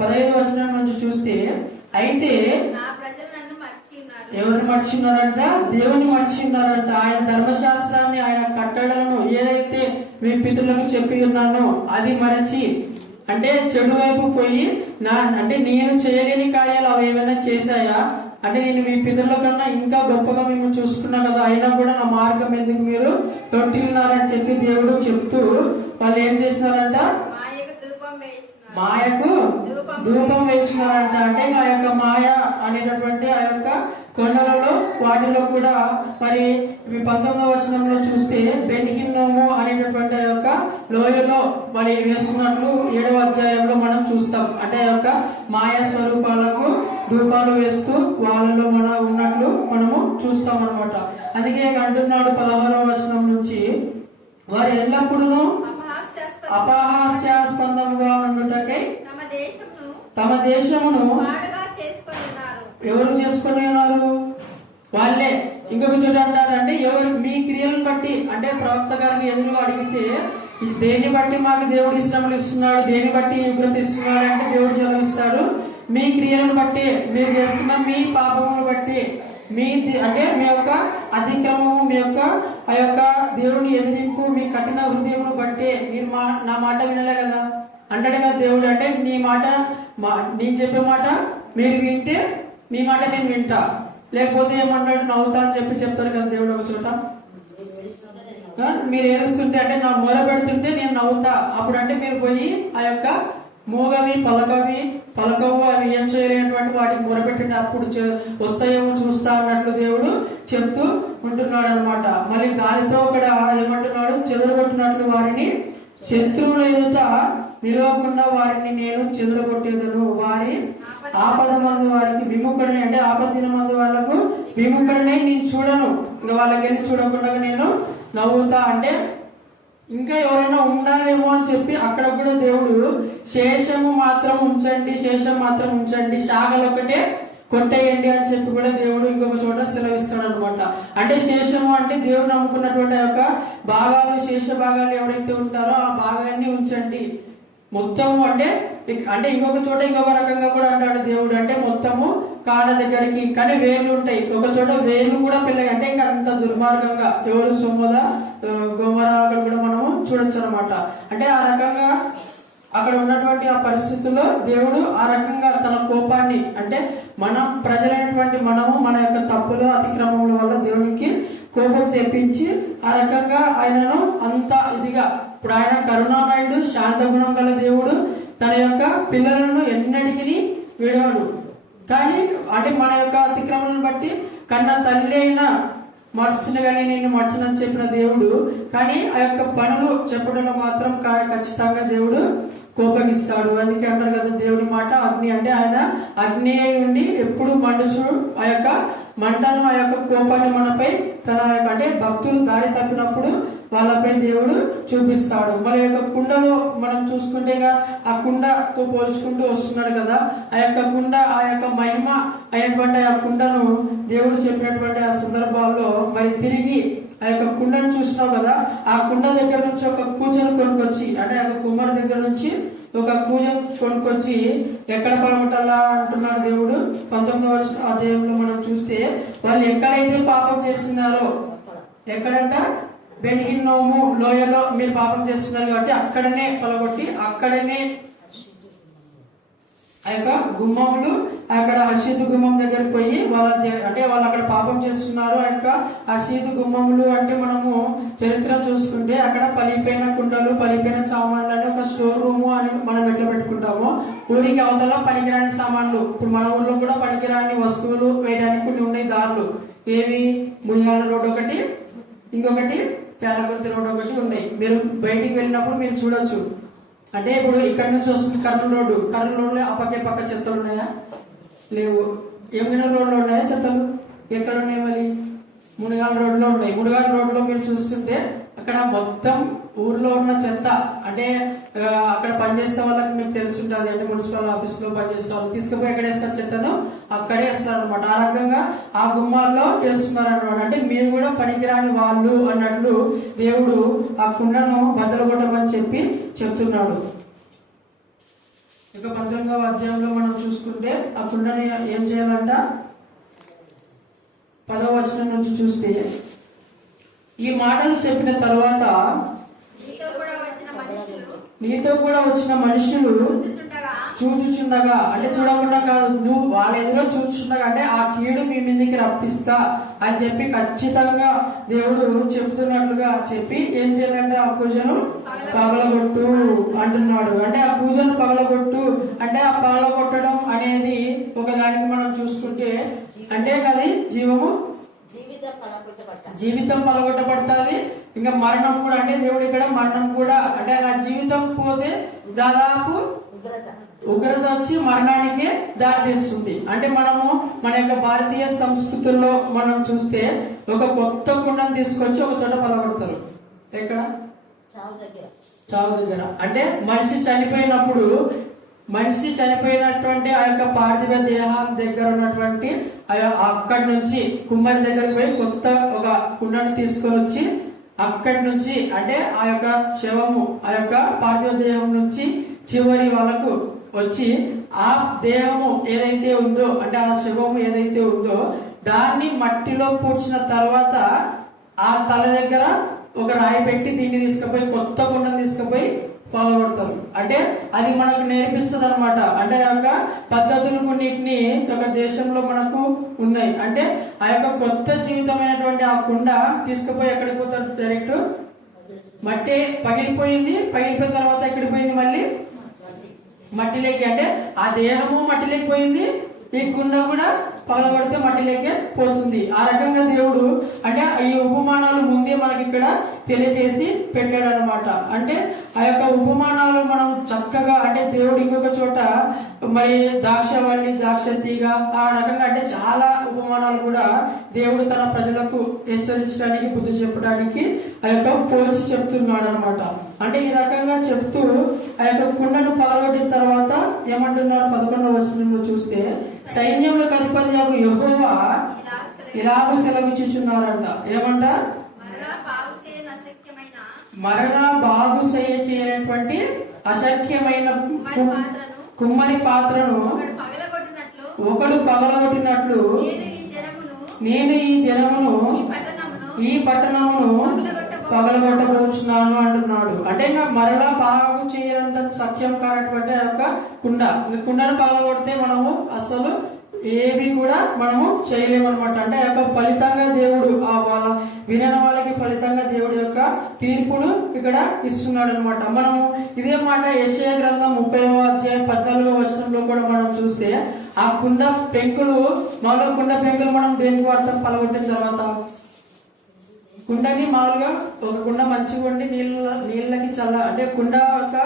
15వ వచనం నుంచి చూస్తే అయితే ఎవరిని మర్చిన్నారంట? దేవుని మర్చిన్నారంట. ఆయన ధర్మశాస్త్రాన్ని, ఆయన కట్టడలను ఏదైతే మీ పితరులకు చెప్పి ఉన్నానో అది మరచి, అంటే చెడు వైపు పోయి అంటే నేను చేయలేని కార్యాలు అవి ఏమైనా చేశాయా? అంటే నేను మీ పితరుల కన్నా ఇంకా గొప్పగా మేము చూసుకున్నా కదా, అయినా కూడా నా మార్గం ఎందుకు మీరు తొట్టిల్లారని చెప్పి దేవుడు చెప్తూ వాళ్ళు ఏం చేస్తున్నారంట? మాయకు ధూపం వేస్తున్నారంట. అంటే ఆ యొక్క మాయ అనేటటువంటి ఆ యొక్క కొండలలో వాటిలో కూడా మరి 19వ వచనంలో చూస్తే బెన్హిన్నోము అనేటటువంటి ఆ యొక్క లోయలో మరి వేస్తున్నట్లు 7వ అధ్యాయంలో మనం చూస్తాం. అంటే ఆ యొక్క మాయా స్వరూపాలకు ధూపాలు వేస్తూ వాళ్ళలో ఉన్నట్లు మనము చూస్తాం అనమాట. అందుకే అంటున్నాడు 16వ వచనం నుంచి, వారు ఎల్లప్పుడూ అపహాస్యాస్పందముగా ఉండుటకై తమ దేశమును ఎవరు చేసుకొని ఉన్నారు? వాళ్ళే. ఇంకొక చోట అంటారు అంటే ఎవరు మీ క్రియలను బట్టి, అంటే ప్రవక్త గారిని ఎదురుగా అడిగితే దేన్ని బట్టి మాకు దేవుడు శ్రమలు ఇస్తున్నాడు, దేన్ని బట్టి ఉగ్రత ఇస్తున్నాడు అంటే దేవుడు సెలవిస్తాడు మీ క్రియలను బట్టి, మీరు చేసుకున్న మీ పాపమును బట్టి, మీ అంటే మీ యొక్క అతిక్రమము, మీ యొక్క ఆ యొక్క దేవుని ఎదిరింపు, మీ కఠిన హృదయమును బట్టి మీరు నా మాట వినలే కదా అంటాడు కదా దేవుడు. అంటే నీ మాట నేను చెప్పే మాట మీరు వింటే మీ మాట నేను వింటా, లేకపోతే ఏమంటాడు నవ్వుతా అని చెప్పి చెప్తారు కదా దేవుడు ఒక చోట. మీరు ఏడుస్తుంటే అంటే నా మొర పెడుతుంటే నేను నవ్వుతా, అప్పుడు అంటే మీరు పోయి ఆ యొక్క మూగవి పలకవు అవి ఏం చేయలేనటువంటి వాటికి మొరపెట్టిన అప్పుడు వస్తాయేమో చూస్తా అన్నట్లు దేవుడు చెప్తూ ఉంటున్నాడు అనమాట. మళ్ళీ గాలితో అక్కడ ఏమంటున్నాడు? చెదరగొట్టినట్లు వారిని శత్రువుల ఎదుట నిలవకుండా వారిని నేను చెదరగొట్టేదను, వారి ఆపద మందు వారికి విముఖుడని, అంటే ఆపదిన మందు వాళ్ళకు విముఖుడని నేను చూడను, ఇంకా వాళ్ళకి వెళ్ళి చూడకుండా నేను నవ్వుతా. అంటే ఇంకా ఎవరైనా ఉండాలేమో అని చెప్పి అక్కడ కూడా దేవుడు శేషం మాత్రం ఉంచండి, శాఖలు ఒకటే కొట్టేయండి అని చెప్పి కూడా దేవుడు ఇంకొక చోట సెలవిస్తాడు అనమాట. అంటే శేషము అంటే దేవుడు నమ్ముకున్నటువంటి యొక్క భాగాలు, శేష భాగాలు ఎవరైతే ఉంటారో ఆ భాగాన్ని ఉంచండి మొత్తము. అంటే ఇంకొక చోట ఇంకొక రకంగా కూడా అంటాడు దేవుడు, అంటే మొత్తము కాళ్ళ దగ్గరికి, కానీ వేర్లు ఉంటాయి. ఒక చోట వేర్లు కూడా పిల్లగా, అంటే ఇంకా అంత దుర్మార్గంగా ఎవరు సొమ్మద గోమర అక్కడ కూడా మనము చూడొచ్చు అనమాట. అంటే ఆ రకంగా అక్కడ ఉన్నటువంటి ఆ పరిస్థితుల్లో దేవుడు ఆ రకంగా తన కోపాన్ని, అంటే మనం ప్రజలైనటువంటి మనము మన యొక్క తప్పులు అతిక్రమముల వల్ల దేవునికి కోపం తెప్పించి ఆ రకంగా ఆయనను అంత ఇదిగా, ఇప్పుడు ఆయన కరుణామయుడు, శాంత గుణం గల దేవుడు, తన యొక్క పిల్లలను ఎన్నటికీ విడవడు. కానీ అంటే మన యొక్క అతిక్రమలను బట్టి కన్న తల్లి అయినా మర్చిన కానీ నేను మర్చనని చెప్పిన దేవుడు, కానీ ఆ యొక్క పనులు చెప్పడంలో మాత్రం ఖచ్చితంగా దేవుడు కోపగిస్తాడు. అందుకే అంటారు కదా దేవుడి మాట అగ్ని, అంటే ఆయన అగ్ని అయి ఉండి ఎప్పుడు మండుచు ఆ యొక్క మంటను, ఆ యొక్క కోపాన్ని మనపై తన అంటే భక్తులు దారి తప్పినప్పుడు వాళ్ళపై దేవుడు చూపిస్తాడు. మరి యొక్క కుండలో మనం చూసుకుంటే ఆ కుండతో పోల్చుకుంటూ వస్తున్నాడు కదా, ఆ యొక్క కుండ ఆ యొక్క మహిమ అయినటువంటి ఆ కుండను దేవుడు చెప్పినటువంటి ఆ సందర్భాల్లో మరి తిరిగి ఆ యొక్క కుండను చూసినావు కదా, ఆ కుండ దగ్గర నుంచి ఒక కూజను కొనుక్కొచ్చి, అంటే ఆ కుమ్మరి దగ్గర నుంచి ఒక కూజను కొనుక్కొచ్చి ఎక్కడ పడగొట్టాలా అంటున్నాడు దేవుడు. 19వ అధ్యాయంలో మనం చూస్తే వాళ్ళు ఎక్కడైతే పాపం చేస్తున్నారో, ఎక్కడంట బెన్హిన్నోము లోయలో మీరు పాపం చేస్తున్నారు కాబట్టి అక్కడనే పలగొట్టి అక్కడనే ఆ యొక్క గుమ్మములు అక్కడ హర్షితు గుమ్మం దగ్గరికి పోయి అంటే వాళ్ళు అక్కడ పాపం చేస్తున్నారు. ఆ యొక్క హర్షితు గుమ్మములు అంటే మనము చరిత్ర చూసుకుంటే అక్కడ పలిపోయిన కుండలు, పలిపోయిన సామాన్లు అని ఒక స్టోర్ రూమ్ అని మనం ఎట్లా పెట్టుకుంటామో, ఊరికి అవతల పనికిరాని సామాన్లు, ఇప్పుడు మన ఊర్లో కూడా పనికిరాని వస్తువులు వేయడానికి కొన్ని ఉన్నాయి దారులు. ఏవి? మునిగాల రోడ్ ఒకటి, ఇంకొకటి పేలకుర్తి రోడ్ ఒకటి ఉన్నాయి. మీరు బయటికి వెళ్ళినప్పుడు మీరు చూడొచ్చు. అంటే ఇప్పుడు ఇక్కడ నుంచి వస్తుంది కర్నూలు రోడ్లో పక్క చెత్తలు ఉన్నాయా? లేవు. ఏమైనా రోడ్లో ఉన్నాయా చెత్తలు? ఎక్కడ ఉన్నాయి? మళ్ళీ మునిగాల రోడ్లో ఉన్నాయి. మునిగాల రోడ్లో మీరు చూస్తుంటే అక్కడ మొత్తం ఊర్లో ఉన్న చెత్త, అంటే అక్కడ పనిచేస్తే వాళ్ళకి మీకు తెలుసుంటుంది, అంటే మున్సిపల్ ఆఫీస్ లో పనిచేస్తే వాళ్ళు తీసుకుపోయి ఎక్కడ వేస్తారు చెత్తను? అక్కడే వేస్తారు అనమాట. ఆ రకంగా ఆ గుమ్మాల్లో వేస్తున్నారు అనమాట. అంటే మీరు కూడా పనికిరాని వాళ్ళు అన్నట్లు దేవుడు ఆ కుండను బద్దలు కొట్టమని చెప్పి చెప్తున్నాడు. ఇక 19వ అధ్యాయంలో మనం చూసుకుంటే ఆ కుండని ఏం చేయాలంట? 10వ వచనం నుంచి చూస్తే, ఈ మాటలు చెప్పిన తరువాత నీతో కూడా వచ్చిన మనుషులు చూచుచుండగా, అంటే చూడకుండా కాదు, నువ్వు వాళ్ళ ఎదురో చూచుచుండగా, అంటే ఆ కీడు మీ మీదకి రప్పిస్తా అని చెప్పి ఖచ్చితంగా దేవుడు చెప్తున్నట్లుగా చెప్పి ఏం చేయాలంటే ఆ పూజను పగలగొట్టు అంటున్నాడు. అంటే ఆ పూజను పగలగొట్టు అంటే ఆ పగలగొట్టడం అనేది ఒకదానికి మనం చూసుకుంటే అంటే అది జీవితం పగలగొట్టబడుతుంది. ఇంకా మరణం కూడా, అంటే దేవుడు ఇక్కడ మరణం కూడా, అంటే ఆ జీవితం పోతే దాదాపు ఉగ్రత వచ్చి మరణానికి దారితీస్తుంది. అంటే మనము మన యొక్క భారతీయ సంస్కృతుల్లో మనం చూస్తే ఒక కొత్త కుండను తీసుకొచ్చి ఒక చోట పగలగొడతారు. ఎక్కడ? చావు దగ్గర. అంటే మనిషి చనిపోయినటువంటి ఆ యొక్క పార్థివ దేహం దగ్గర ఉన్నటువంటి అక్కడి నుంచి కుమ్మరి దగ్గరికి పోయి కొత్త ఒక కుండను తీసుకొని వచ్చి అక్కడి నుంచి, అంటే ఆ యొక్క శవము ఆ యొక్క పార్థివ దేహం నుంచి చివరి వాళ్ళకు వచ్చి ఆ దేహము ఏదైతే ఉందో, అంటే ఆ శవము ఏదైతే ఉందో దాన్ని మట్టిలో పూడ్చిన తర్వాత ఆ తల దగ్గర ఒక రాయి పెట్టి దీన్ని తీసుకుపోయి కొత్త కుండను తీసుకుపోయి పగలగొడతారు. అంటే అది మనకు నేర్పిస్తుంది అనమాట. అంటే ఆ యొక్క పద్ధతులు కొన్నిటిని ఒక దేశంలో మనకు ఉన్నాయి. అంటే ఆ యొక్క కొత్త జీవితమైనటువంటి ఆ కుండ తీసుకుపోయి ఎక్కడికి పోతారు? డైరెక్ట్ మట్టి పగిలిపోయిన తర్వాత ఎక్కడికి పోయింది? మళ్ళీ మట్టిలోకి. అంటే ఆ దేహము మట్టిలోకి పోయింది, ఈ కుండ కూడా పగలగొడితే మట్టిలోకే పోతుంది. ఆ రకంగా దేవుడు అంటే ఈ ఉపమానాలు ముందే మనకి ఇక్కడ తెలియజేసి పెట్టాడు అనమాట. అంటే ఆ యొక్క ఉపమానాలు మనం చక్కగా, అంటే దేవుడు ఇంకొక చోట మరి ద్రాక్షవల్లి, ద్రాక్ష తీగ, ఆ రకంగా అంటే చాలా ఉపమానాలు కూడా దేవుడు తన ప్రజలకు హెచ్చరించడానికి, బుద్ధి చెప్పడానికి ఆ యొక్క పోల్చి చెప్తున్నాడు అనమాట. అంటే ఈ రకంగా చెప్తూ ఆ యొక్క కుండను పగలగొట్టిన తర్వాత ఏమంటున్నారు? 11వ వచనంలో చూస్తే, సైన్యములకు అధిపతి యెహోవా ఇలాగ సెలవిచ్చుచున్నారంట. ఏమంట? మరలా బాగు చేయనటువంటి అశక్యమైన కుమ్మరి పాత్రను ఒకడు పగలగొట్టినట్లు నేను ఈ జనమును ఈ పట్టణమును పగలగొట్టబోచున్నాను అంటున్నాడు. అంటే ఇంకా మరలా బాగు చేయనంత సత్యం కానటువంటి ఆ యొక్క కుండను పగలగొడితే మనము అసలు ఏవి కూడా మనము చేయలేమన్నమాట. అంటే ఆ యొక్క ఫలితంగా దేవుడు వాళ్ళ వినని వాళ్ళకి ఫలితంగా దేవుడి యొక్క తీర్పును ఇక్కడ ఇస్తున్నాడు అనమాట. మనము ఇదే మాట యెషయా గ్రంథం 30వ అధ్యాయం 14వ వచనంలో కూడా మనం చూస్తే ఆ కుండ పెంకులు మనం దేనికి వాడతాం? పగలగొట్టిన తర్వాత కుండని మామూలుగా ఒక కుండ మంచిగా ఉండి నీళ్ళకి అంటే కుండ యొక్క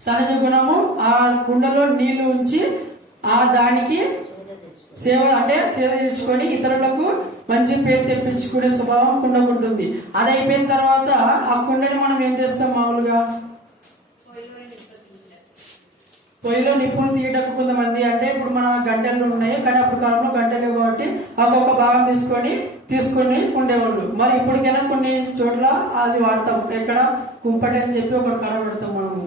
సహజ గుణము ఆ కుండలో నీళ్లు ఉంచి ఆ దానికి సేవ అంటే చేద తీర్చుకొని ఇతరులకు మంచి పేరు తెప్పించుకునే స్వభావం కుండకు ఉంటుంది. అది అయిపోయిన తర్వాత ఆ కుండని మనం ఏం చేస్తాం, మామూలుగా పొయ్యిలో నిప్పులు తీయటకు కొంతమంది, అంటే ఇప్పుడు మన గంటలు ఉన్నాయి కానీ అప్పుడు కాలంలో గంటలే కాబట్టి ఒక్కొక్క భాగం తీసుకొని ఉండేవాళ్ళు. మరి ఇప్పటికైనా కొన్ని చోట్ల అది వాడతాం. ఎక్కడ కుంపటి అని చెప్పి ఒక కర్ర పెడతాం మనము.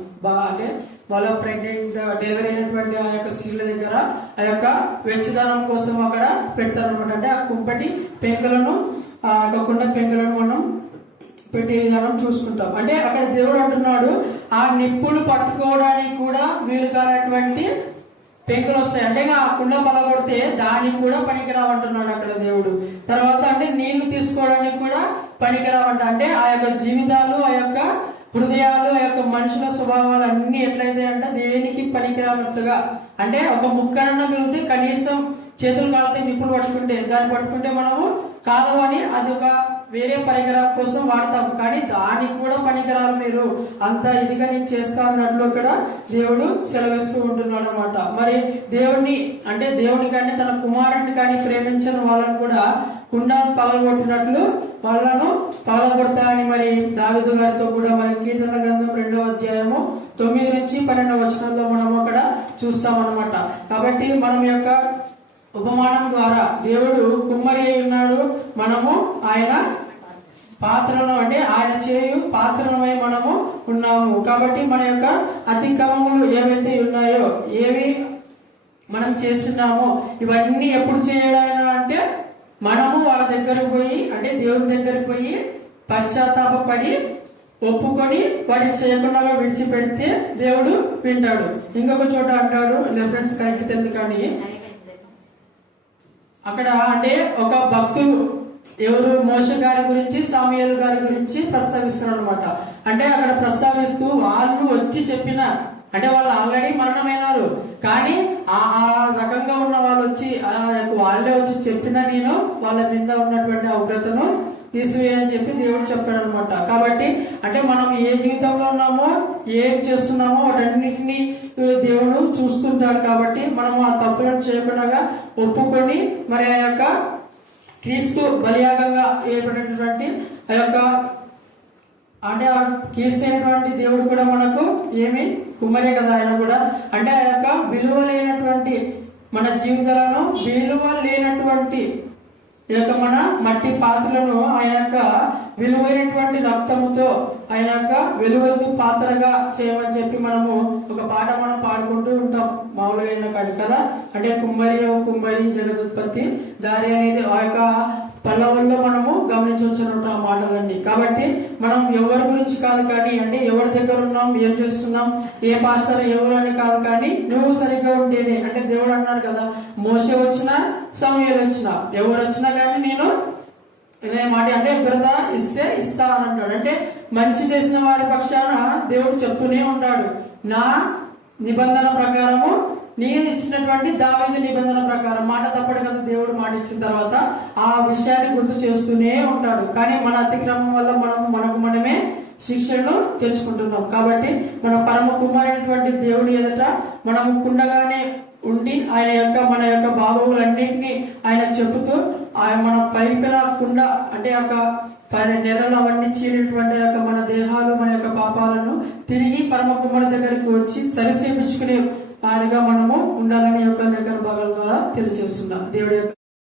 అంటే వాళ్ళ ప్రెగ్నెంట్ డెలివరీ అయినటువంటి ఆ యొక్క స్త్రీల దగ్గర ఆ యొక్క వెచ్చదనం కోసం అక్కడ పెడతారు అనమాట. అంటే ఆ కుంపటి పెంకులను, ఆ యొక్క కుండ పెంకులను మనం పెట్టే విధానం చూసుకుంటాం. అంటే అక్కడ దేవుడు అంటున్నాడు, ఆ నిప్పులు పట్టుకోవడానికి కూడా వీలు కానటువంటి పెంకులు వస్తాయి. అంటే ఆ కుండ పలగొడితే దానికి కూడా పనికిరావంటున్నాడు అక్కడ దేవుడు. తర్వాత అంటే నీళ్లు తీసుకోవడానికి కూడా పనికిరావంట. అంటే ఆ యొక్క జీవితాలు, ఆ యొక్క హృదయాలు, ఆ యొక్క మనుషుల స్వభావాలు అన్ని ఎట్లయితే అంటే దేనికి పనికిరానట్టుగా, అంటే ఒక ముక్కనన్న మిగిలితే కనీసం చేతులు కాలితే నిప్పులు పట్టుకుంటే దాన్ని పట్టుకుంటే మనము కాదు అని అది ఒక వేరే పరికరం కోసం వాడతాం. కానీ దానికి కూడా పనికిరాలు మీరు అంత ఇదిగా నేను చేస్తా అన్నట్లు ఇక్కడ దేవుడు సెలవిస్తూ ఉంటున్నాడు అనమాట. మరి దేవుడిని అంటే దేవుని కానీ తన కుమారుడిని కానీ ప్రేమించిన వాళ్ళని కూడా కుండను పగలగొట్టినట్లు వాళ్ళను పగలగొడతాయని మరి దావీదు గారితో కూడా మరి కీర్తన గ్రంథం 2వ అధ్యాయము 9 నుంచి 12వ వచనంలో మనం అక్కడ చూస్తాం అనమాట. కాబట్టి మనం యొక్క ఉపమానం ద్వారా దేవుడు కుమ్మరి అయి ఉన్నాడు, మనము ఆయన పాత్రను, అంటే ఆయన చేయు పాత్రలమై మనము ఉన్నాము. కాబట్టి మన యొక్క అతిక్రమములు ఏవైతే ఉన్నాయో, ఏవి మనం చేస్తున్నామో ఇవన్నీ ఎప్పుడు చేయడానికి అంటే మనము వాళ్ళ దగ్గరకు పోయి, అంటే దేవుని దగ్గరికి పోయి పశ్చాత్తాపడి ఒప్పుకొని వాటిని చేయకుండా విడిచిపెడితే దేవుడు వింటాడు. ఇంకొక చోట అంటాడు, రెఫరెన్స్ కరెక్ట్ తెలుసు కానీ అక్కడ అంటే ఒక భక్తులు ఎవరు మోషే గారి గురించి సాముయేలు గారి గురించి ప్రస్తావిస్తున్నారు అనమాట. అంటే అక్కడ ప్రస్తావిస్తూ వాళ్ళు వచ్చి చెప్పిన, అంటే వాళ్ళు ఆల్రెడీ మరణమైనారు కానీ ఆ రకంగా ఉన్న వాళ్ళు వచ్చి వాళ్ళే వచ్చి చెప్పిన నేను వాళ్ళ మీద ఉన్నటువంటి ఉగ్రతను తీసివేయని చెప్పి దేవుడు చెప్తాడు అనమాట. కాబట్టి అంటే మనం ఏ జీవితంలో ఉన్నామో ఏం చేస్తున్నామో వాటన్నిటిని దేవుడు చూస్తుంటాడు. కాబట్టి మనం ఆ తప్పులను చేయకుండా ఒప్పుకొని మరి ఆ యొక్క క్రీస్తు బలియాగంగా ఏర్పడినటువంటి ఆ యొక్క అంటే ఆ క్రీస్తు అయినటువంటి దేవుడు కూడా మనకు ఏమి కుమ్మరే కదా ఆయన కూడా. అంటే ఆ యొక్క విలువ లేనటువంటి మన జీవితాలను, విలువ లేనటువంటి ఈ యొక్క మన మట్టి పాత్రలను ఆయన యొక్క విలువైనటువంటి రక్తముతో ఆయన యొక్క వెలువద్దు పాత్రగా చేయమని చెప్పి మనము ఒక పాట మనం పాడుకుంటూ ఉంటాం మామూలుగా కానీ కదా. అంటే కుమ్మరి ఓ కుమ్మరి జగదుత్పత్తి దారి అనేది ఆ యొక్క పల్లవుల్లో మనము గమనించవచ్చు ఆ మాటలన్నీ. కాబట్టి మనం ఎవరి గురించి కాదు కానీ, అంటే ఎవరి దగ్గర ఉన్నాం, ఏం చేస్తున్నాం, ఏ పాస్టర్ ఎవరు అని కాదు కానీ నువ్వు సరిగ్గా ఉంటేనే. అంటే దేవుడు అన్నాడు కదా, మోసే వచ్చినా సమూయేలు వచ్చినా ఎవరు వచ్చినా కానీ నేను మాట అంటే ఉగ్రత ఇస్తే ఇస్తా అని అంటాడు. అంటే మంచి చేసిన వారి పక్షాన దేవుడు చెప్తూనే ఉంటాడు, నా నిబంధన ప్రకారము నేను ఇచ్చినటువంటి దావీదు నిబంధన ప్రకారం. మాట తప్పడు కదా దేవుడు, మాట ఇచ్చిన తర్వాత ఆ విషయాన్ని గుర్తు చేస్తూనే ఉంటాడు. కానీ మన అతిక్రమం వల్ల మనకు మనమే శిక్షను తెచ్చుకుంటున్నాం. కాబట్టి మన పరమ కుమారైనటువంటి దేవుడి ఎదుట మనము కుండగానే ఉండి ఆయన యొక్క మన యొక్క బాగోగులన్నింటినీ ఆయన చెబుతూ ఆయన మన పైపిన కుండ అంటే యొక్క నెలలు అవన్నీ చీలినటువంటి యొక్క మన దేహాలు, మన యొక్క పాపాలను తిరిగి పరమ కుమారు దగ్గరికి వచ్చి సరి చేపించుకునే వారిగా మనము ఉండాలని యొక్క లేఖన భాగాల ద్వారా తెలియజేస్తున్నాం. దేవుడి యొక్క